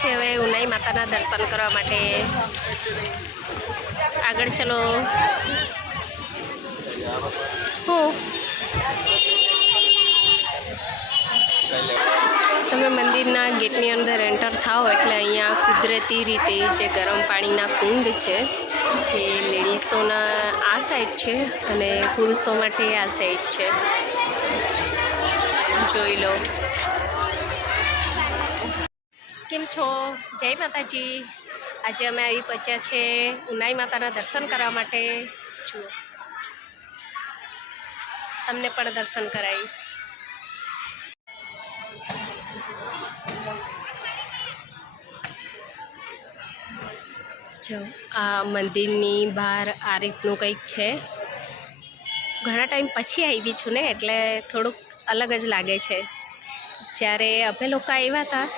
છે હવે ઉનાઈ માતાના દર્શન કરવા માટે. આગળ ચલો. હું? તમે મંદિરના ગેટની અંદર એન્ટર થાઓ એટલે અહીંયા કુદરતી રીતે જે ગરમ પાણીના કુંડ છે તે લેડીઝોના આ સાઈડ છે અને પુરુષો માટે આ સાઈડ છે. જોઈ લો. કેમ છો? જય માતાજી. આજે અમે આવી પહોંચ્યા છે ઉનાઈ માતાના દર્શન કરવા માટે. જુઓ. તમને પણ દર્શન કરાવીશ. જો, આ મંદિરની બહાર આ રીતનું કંઈક છે. ઘણા ટાઈમ પછી આવી છું ને, એટલે થોડુંક અલગ જ લાગે છે. જ્યારે અમે લોકો આવ્યા હતા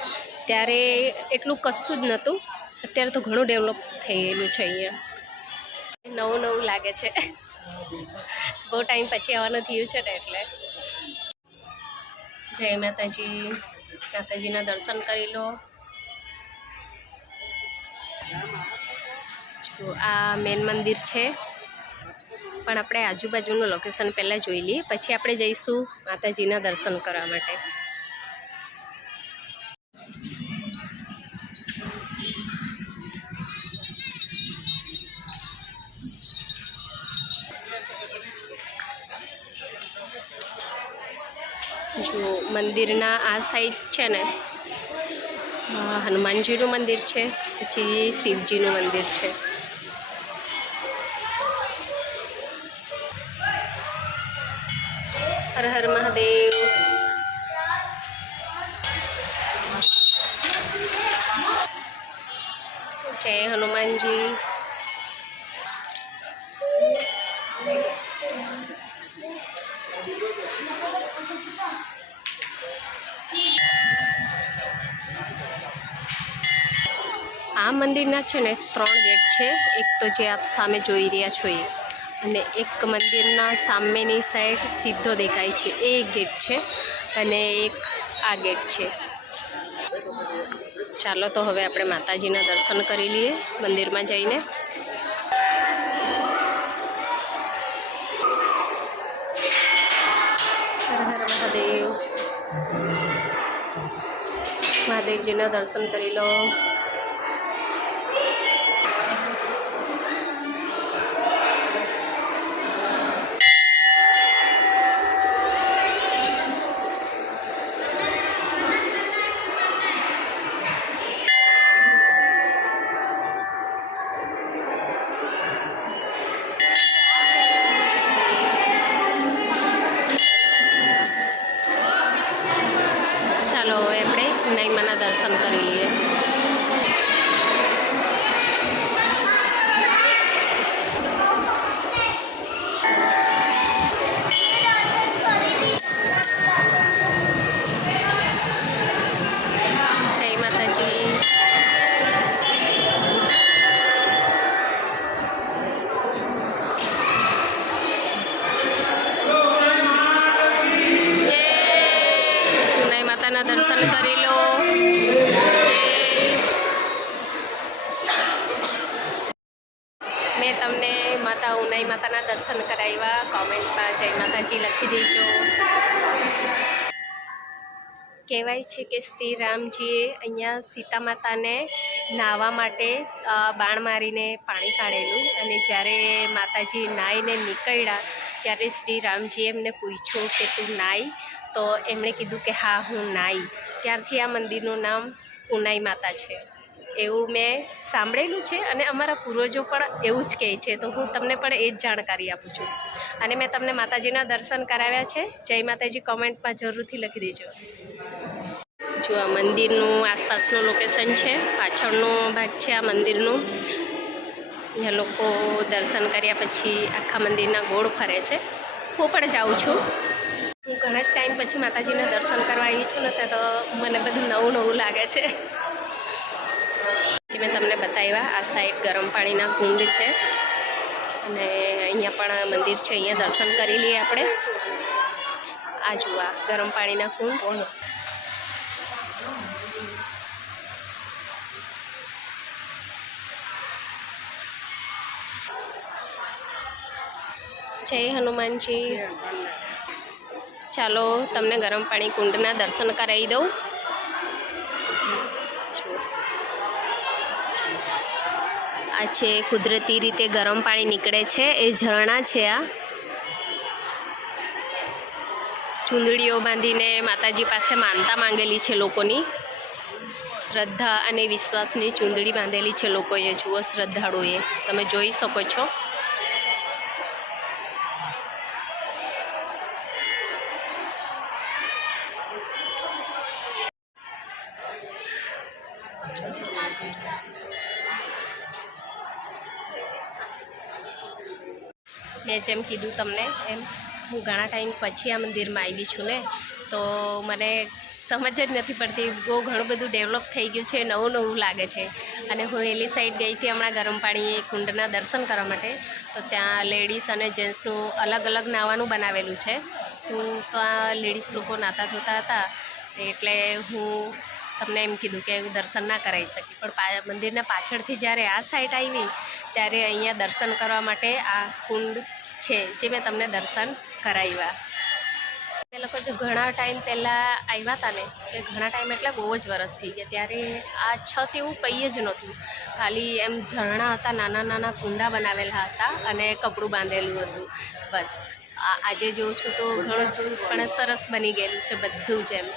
ત્યારે એટલું કશું જ નહોતું. અત્યારે તો ઘણું ડેવલપ થઈ ગયેલું છે અહીંયા. નવું નવું લાગે છે. બહુ ટાઈમ પછી આવવાનું થયું છે ને એટલે. જય માતાજી. માતાજીના દર્શન કરી લો. જો, આ મેન મંદિર છે. પણ આપણે આજુબાજુનું લોકેશન પહેલાં જોઈ લઈએ. પછી આપણે જઈશું માતાજીના દર્શન કરવા માટે. મંદિરના આ સાઈડ છે ને હનુમાનજીનું મંદિર છે, પછી શિવજીનું મંદિર છે. હર હર મહાદેવ. જય હનુમાનજી. મંદિરના છે ને ત્રણ ગેટ છે. એક તો જે આપ સામે જોઈ રહ્યા છો એ. અને એક મંદિરના સામેની સાઈડ સીધો દેખાય છે. એ ગેટ છે અને એક આ ગેટ છે. ચાલો તો હવે આપણે માતાજીના દર્શન કરી લઈએ મંદિરમાં જઈને. મહાદેવ. મહાદેવજીના દર્શન કરી લો. ઉનાઈ માતાના દર્શન કરાવ્યા, કોમેન્ટમાં જય માતાજી લખી દેજો. કહેવાય છે કે શ્રી રામજીએ અહીંયા સીતા માતાને નાહવા માટે બાણ મારીને પાણી કાઢેલું અને જ્યારે માતાજી નાહીને નીકળ્યા, ત્યારે શ્રી રામજીએ એમને પૂછ્યું કે તું નાઈ તો એમણે કીધું કે હા, હું નાઈ ત્યારથી આ મંદિરનું નામ ઉનાઈ માતા છે. એવું મેં સાંભળેલું છે અને અમારા પૂર્વજો પણ એવું જ કહે છે. તો હું તમને પણ એ જ જાણકારી આપું છું. અને મેં તમને માતાજીના દર્શન કરાવ્યા છે. જય માતાજી, કોમેન્ટમાં જરૂરથી લખી દેજો. જો આ મંદિરનું આસપાસનું લોકેશન છે, પાછળનો ભાગ છે આ મંદિરનું. અહીંયા લોકો દર્શન કર્યા પછી આખા મંદિરના ગોળ ફરે છે. હું પણ જાઉં છું. હું ઘણા જ ટાઈમ પછી માતાજીના દર્શન કરવા આવી છું ને તો મને બધું નવું નવું લાગે છે. જે મેં તમને બતાવ્યા, આ સાઈડ ગરમ પાણીના કુંડ છે. અને અહીંયા પણ મંદિર છે, અહીંયા દર્શન કરી લઈએ આપણે. આ જુઓ, આ ગરમ પાણીના કુંડ. જય હનુમાનજી. ચાલો, તમને ગરમ પાણી કુંડના દર્શન કરાવી દઉં. આ છે કુદરતી રીતે ગરમ પાણી નીકળે છે. એ ઝરણા છે આ. ચૂંદડીઓ બાંધીને માતાજી પાસે માનતા માંગેલી છે લોકોની. શ્રદ્ધા અને વિશ્વાસની ચૂંદડી બાંધેલી છે લોકોએ. જુઓ શ્રદ્ધાળુએ. તમે જોઈ શકો છો. મેં જેમ કીધું તમને, એમ હું ઘણા ટાઈમ પછી આ મંદિરમાં આવી છું ને, તો મને સમજ જ નથી પડતી. બહુ ઘણું બધું ડેવલપ થઈ ગયું છે, નવું નવું લાગે છે. અને હું એલી સાઈડ ગઈ હતી હમણાં ગરમ પાણી કુંડના દર્શન કરવા માટે, તો ત્યાં લેડીઝ અને જેન્ટ્સનું અલગ અલગ નાવાનું બનાવેલું છે. હું તો આ લેડીઝ લોકો નાતા ધોતા હતા, એટલે હું તમને એમ કીધું કે દર્શન ના કરાવી શકી. પણ મંદિરના પાછળથી જ્યારે આ સાઈડ આવી, ત્યારે અહીંયા દર્શન કરવા માટે આ કુંડ છે જે મેં તમને દર્શન કરાવ્યા. એ લોકો જો ઘણા ટાઈમ પહેલાં આવ્યા હતા ને, એ ઘણા ટાઈમ એટલે બહુ જ વરસ થઈ ગયા. ત્યારે આ છત એવું કંઈ જ નહોતું. ખાલી એમ ઝરણા હતા, નાના નાના કુંડા બનાવેલા હતા અને કપડું બાંધેલું હતું. બસ. આજે જોઉં છું તો ઘણું જ, પણ સરસ બની ગયેલું છે બધું જ એમ.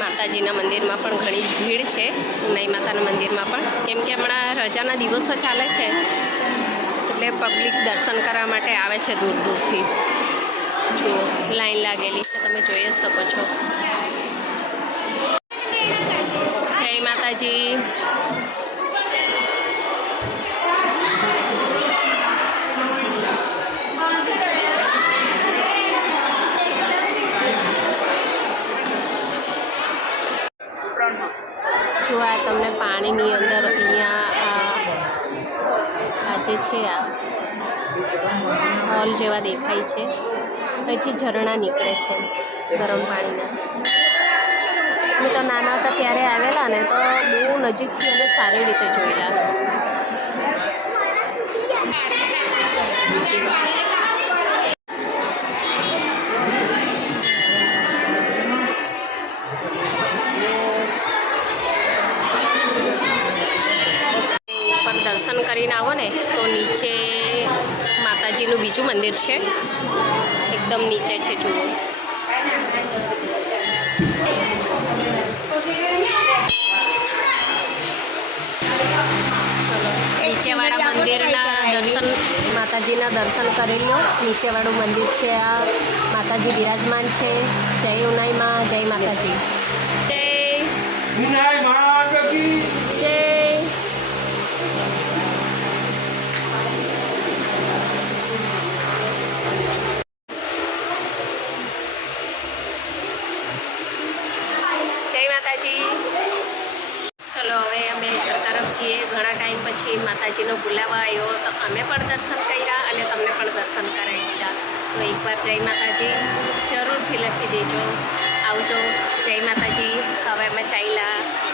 માતાજીના મંદિરમાં પણ ઘણી જ ભીડ છે. ઉનાઈ માતાના મંદિરમાં પણ. કેમ કે હમણાં રજાના દિવસો ચાલે છે એટલે પબ્લિક દર્શન કરવા માટે આવે છે દૂર દૂરથી. જો લાઈન લાગેલી છે, તમે જોઈ જ શકો છો. જય માતાજી. જો આ તમને પાણીની અંદર અહીંયા જે છે આ હોલ જેવા દેખાય છે. અહીંથી ઝરણા નીકળે છે ગરમ પાણીના. હું તો નાના હતા ત્યારે આવેલા ને તો બહુ નજીકથી અને સારી રીતે જોયેલા. ને તો નીચે માતાજીનું બીજું મંદિર છે. એકદમ નીચે છે જુઓ. નીચેવાળા મંદિરના દર્શન માતાજીના દર્શન કરી લો નીચેવાળું મંદિર છે આ. માતાજી બિરાજમાન છે. જય ઉનાઈમાં જય માતાજી. જય માતાજીનો બોલાવા આવ્યો તો અમે પણ દર્શન કર્યા અને તમને પણ દર્શન કરાવી દીધા. તો એકવાર જય માતાજી જરૂરથી લખી દેજો. આવજો. જય માતાજી. હવે અમે ચાલ્યા.